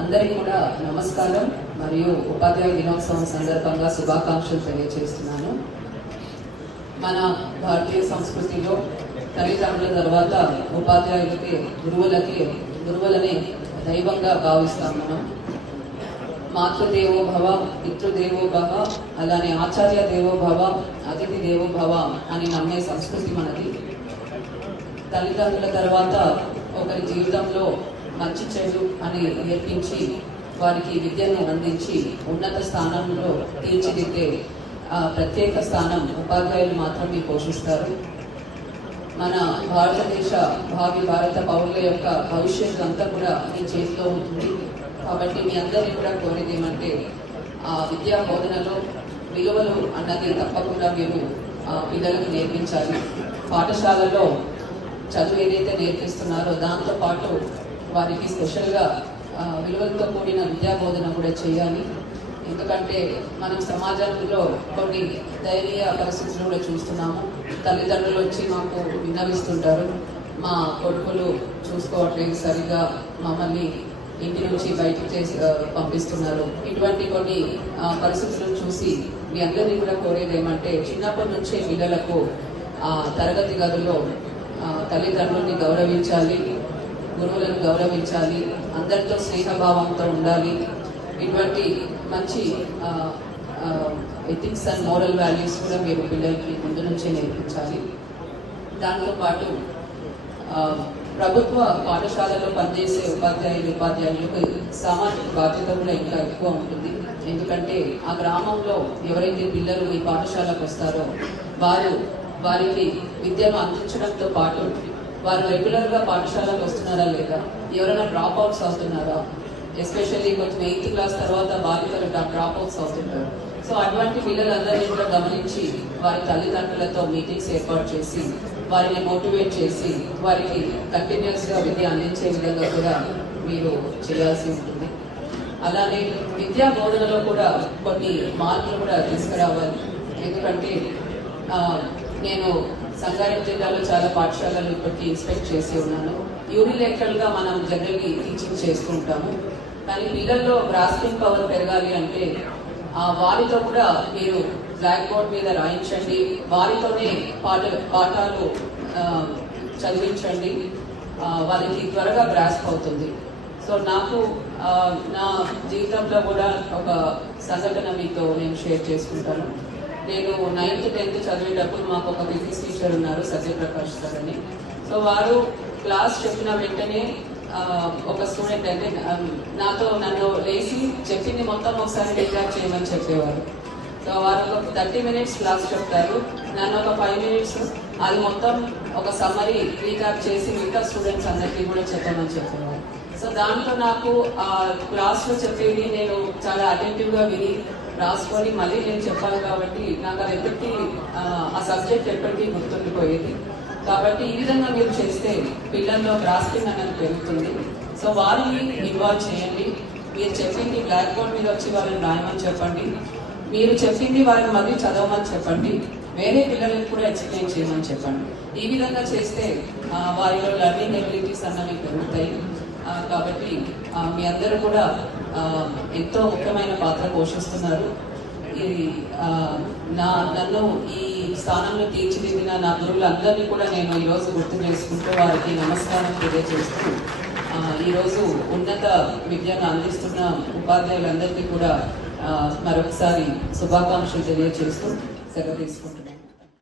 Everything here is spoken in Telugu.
అందరికీ కూడా నమస్కారం మరియు ఉపాధ్యాయ దినోత్సవం సందర్భంగా శుభాకాంక్షలు తెలియజేస్తున్నాను మన భారతీయ సంస్కృతిలో తల్లిదండ్రుల తర్వాత ఉపాధ్యాయులకి గురువులకి గురువులని దైవంగా భావిస్తాం మనం. మాతృదేవో భవ పితృదేవో భవ అలానే ఆచార్య దేవో భవ అతిథి దేవో భవ అని నమ్మే సంస్కృతి మనది. తల్లిదండ్రుల తర్వాత ఒకరి జీవితంలో మంచి చెడు అని నేర్పించి వారికి విద్యను అందించి ఉన్నత స్థానంలో తీర్చిదిద్దే ఆ ప్రత్యేక స్థానం ఉపాధ్యాయులు మాత్రమే పోషిస్తారు. మన భారతదేశ భావి భారత పౌరుల యొక్క భవిష్యత్తు అంతా కూడా మీ చేతిలో ఉంటుంది. కాబట్టి మీ అందరినీ కూడా కోరేది ఏమంటే ఆ విద్యా బోధనలో విలువలు అన్నది తప్పకుండా మీరు పిల్లలకు నేర్పించాలి. పాఠశాలలో చదువు ఏదైతే నేర్పిస్తున్నారో దాంతో పాటు వారికి స్పెషల్గా విలువలతో కూడిన విద్యా బోధన కూడా చేయాలి. ఎందుకంటే మనం సమాజంలో కొన్ని దయనీయ పరిస్థితులు కూడా చూస్తున్నాము. తల్లిదండ్రులు వచ్చి మాకు విన్నవిస్తుంటారు. మా కొడుకులు చూసుకోవట్లేదు సరిగా మమ్మల్ని ఇంటి నుంచి బయటకు చేసి పంపిస్తున్నారు. ఇటువంటి కొన్ని ఆ, పరిస్థితులను చూసి మీ అందరినీ కూడా కోరేది ఏమంటే చిన్నప్పటి నుంచే పిల్లలకు ఆ తరగతి గదుల్లో తల్లిదండ్రుల్ని గౌరవించాలి. గురువులను గౌరవించాలి అందరితో స్నేహభావంతో ఉండాలి. ఇటువంటి మంచి ఎథిక్స్ అండ్ మోరల్ వాల్యూస్ కూడా మీరు పిల్లలకి ముందు నుంచే నేర్పించాలి. దాంతో పాటు ప్రభుత్వ పాఠశాలలో పనిచేసే ఉపాధ్యాయులు ఉపాధ్యాయులకు సామాజిక బాధ్యత కూడా ఇంకా ఎక్కువ ఉంటుంది. ఎందుకంటే ఆ గ్రామంలో ఎవరైతే పిల్లలు ఈ పాఠశాలకు వస్తారో వారు వారికి విద్యను అందించడంతో పాటు వారు రెగ్యులర్గా పాఠశాలకు వస్తున్నారా లేదా? ఎవరైనా డ్రాప్ అవుట్స్ అవుతున్నారా ఎస్పెషల్లీ కొంచెం ఎయిత్ క్లాస్ తర్వాత బాలికలు డ్రాప్ అవుట్స్ అవుతుంటారు సో అటువంటి పిల్లలందరినీ కూడా గమనించి వారి తల్లిదండ్రులతో మీటింగ్స్ ఏర్పాటు చేసి వారిని మోటివేట్ చేసి వారికి కంటిన్యూస్గా విద్య అందించే విధంగా కూడా మీరు చేయాల్సి ఉంటుంది. అలానే విద్యా బోధనలో కూడా కొన్ని మార్పులు కూడా తీసుకురావాలి. ఎందుకంటే నేను సంగారెడ్డి జిల్లాలో చాలా పాఠశాలలు ఇప్పటికీ ఇన్స్పెక్ట్ చేసి ఉన్నాను. యూనిలేటరల్గా మనం జనరల్గా టీచింగ్ చేస్తుంటాము కానీ పిల్లల్లో గ్రాస్పింగ్ పవర్ పెరగాలి అంటే ఆ వారితో కూడా మీరు బ్లాక్ బోర్డ్ మీద రాయించండి. వారితోనే పాఠ పాఠాలు చదివించండి. వారికి త్వరగా గ్రాస్ప్ అవుతుంది. సో నాకు నా జీవితంలో కూడా ఒక సంఘటన మీతో నేను షేర్ చేసుకుంటాను. నేను నైన్త్ టెన్త్ చదివేటప్పుడు మాకు ఒక ఫిజిక్స్ టీచర్ ఉన్నారు సత్యప్రకాష్ సార్ అని. సో వారు క్లాస్ చెప్పిన వెంటనే ఒక స్టూడెంట్ అంటే నాతో నన్ను లేచి చెప్పింది మొత్తం ఒకసారి రికార్డ్ చేయమని చెప్పేవారు. సో వారు ఒక థర్టీ మినిట్స్ క్లాస్ చెప్తారు నన్ను ఒక ఫైవ్ మినిట్స్ అది మొత్తం ఒక సమ్మరీ రీక్యాప్ చేసి మిగతా స్టూడెంట్స్ అందరికీ కూడా చెప్పమని చెప్పేవారు. సో దాంట్లో నాకు ఆ క్లాస్లో చెప్పేది నేను చాలా అటెంటివ్గా విని రాసుకొని మళ్ళీ నేను చెప్పాలి కాబట్టి నాకు అది ఎప్పటికీ ఆ, సబ్జెక్ట్ ఎప్పటికీ గుర్తుండిపోయేది. కాబట్టి ఈ విధంగా మీరు చేస్తే పిల్లల్లో గ్రాస్పింగ్ అనేది పెరుగుతుంది. సో వారిని ఇన్వాల్వ్ చేయండి. మీరు చెప్పింది బ్లాక్ బోర్డ్ మీద వచ్చి వారిని రాయమని చెప్పండి. మీరు చెప్పింది వారిని మళ్ళీ చదవమని చెప్పండి. వేరే పిల్లలకు కూడా ఎక్స్ప్లెయిన్ చేయమని చెప్పండి. ఈ విధంగా చేస్తే వారిలో లర్నింగ్ ఎబిలిటీస్ అన్నవి పెరుగుతాయి. కాబట్టి మీ అందరూ కూడా ఎంతో ముఖ్యమైన పాత్ర పోషిస్తున్నారు. ఇది నా నన్ను ఈ స్థానంలో తీర్చిదిద్దిన నా గురువులందరినీ కూడా నేను ఈరోజు గుర్తు చేసుకుంటూ వారికి నమస్కారం తెలియజేస్తూ ఈరోజు ఉన్నత విద్యను అందిస్తున్న ఉపాధ్యాయులందరికీ కూడా మరొకసారి శుభాకాంక్షలు తెలియజేస్తూ సెలవు తీసుకుంటున్నాను.